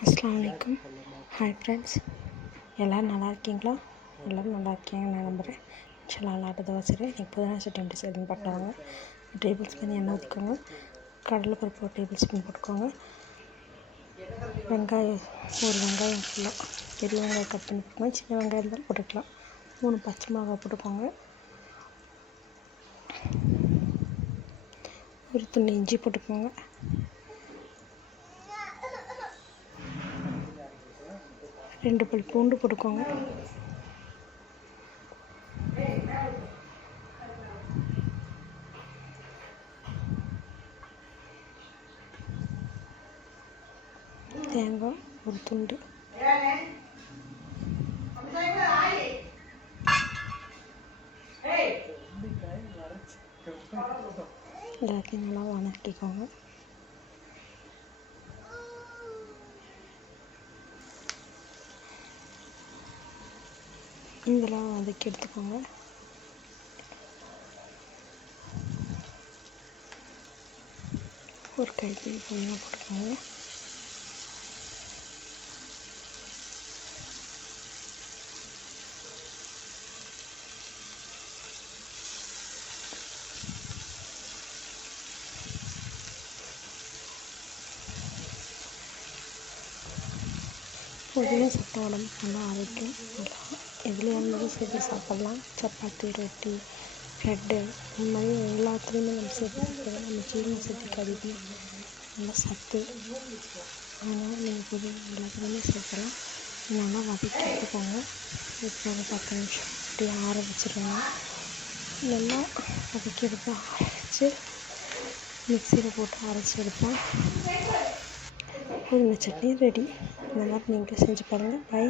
அஸ்ஸலாமு அலைக்கும். Hi friends, எல்லோரும் நல்லா இருக்கீங்களா? எல்லோரும் நல்லா இருக்கீங்கன்னு நான் நம்புகிறேன். இன்ஷால்லா எல்லாரும் துவா செய்கிறேன். இன்றைக்கி புதினா சட்னி எப்படி செய்யணும்னு பார்க்கலாங்க. டேபிள் ஸ்பூன் எண்ணெய் ஊற்றிக்கோங்க. கடலைப்பருப்பு ஒரு டேபிள் ஸ்பூன் போட்டுக்கோங்க. வெங்காயம் ஒரு வெங்காயம் ஃபுல்லாக பெரிய வெங்காயம் கட் பண்ணி போட்டுக்கோங்க. சின்ன வெங்காயம் இருந்தாலும் போட்டுக்கலாம். 3 பச்சை மிளகாய் போட்டுக்கோங்க. ஒரு துண்டு இஞ்சி போட்டுக்கோங்க. ரெண்டு பல் பூண்டு போட்டுக்கோங்க. தேங்காய் ஒரு துண்டு. எல்லாத்தையும் நல்லா வதக்கிக்கோங்க. இதெல்லாம் வதக்கி எடுத்துக்கோங்க. ஒரு கைப்பிடி புதினா போட்டுக்கோங்க. புதினா சட்டை உடம்பு நல்லா அரைக்கும். நல்லா எதுலையாக இருந்தாலும் சேர்த்து சாப்பிட்லாம். சப்பாத்தி, ரொட்டி, ப்ரெட்டு இந்த மாதிரி எல்லாத்துலேயுமே நம்ம சேர்த்து சாப்பிட்லாம். நம்ம ஜீரண சக்திக்கு அதிகமாக நல்லா சத்து. அதனால் நீங்கள் புதினா எல்லாத்துலேயுமே சேர்க்கலாம். நல்லா வதக்கி எடுத்துக்கோங்க. இப்போ ஒரு 10 நிமிஷம் அப்படியே ஆற வச்சுருங்க. நல்லா வதக்கி எடுத்து ஆற வச்சு மிக்சியில் போட்டு அரைச்சி எடுத்தால் புதினா சட்னி ரெடி. இந்த மாதிரி நீங்களும் செஞ்சு பாருங்கள். பை.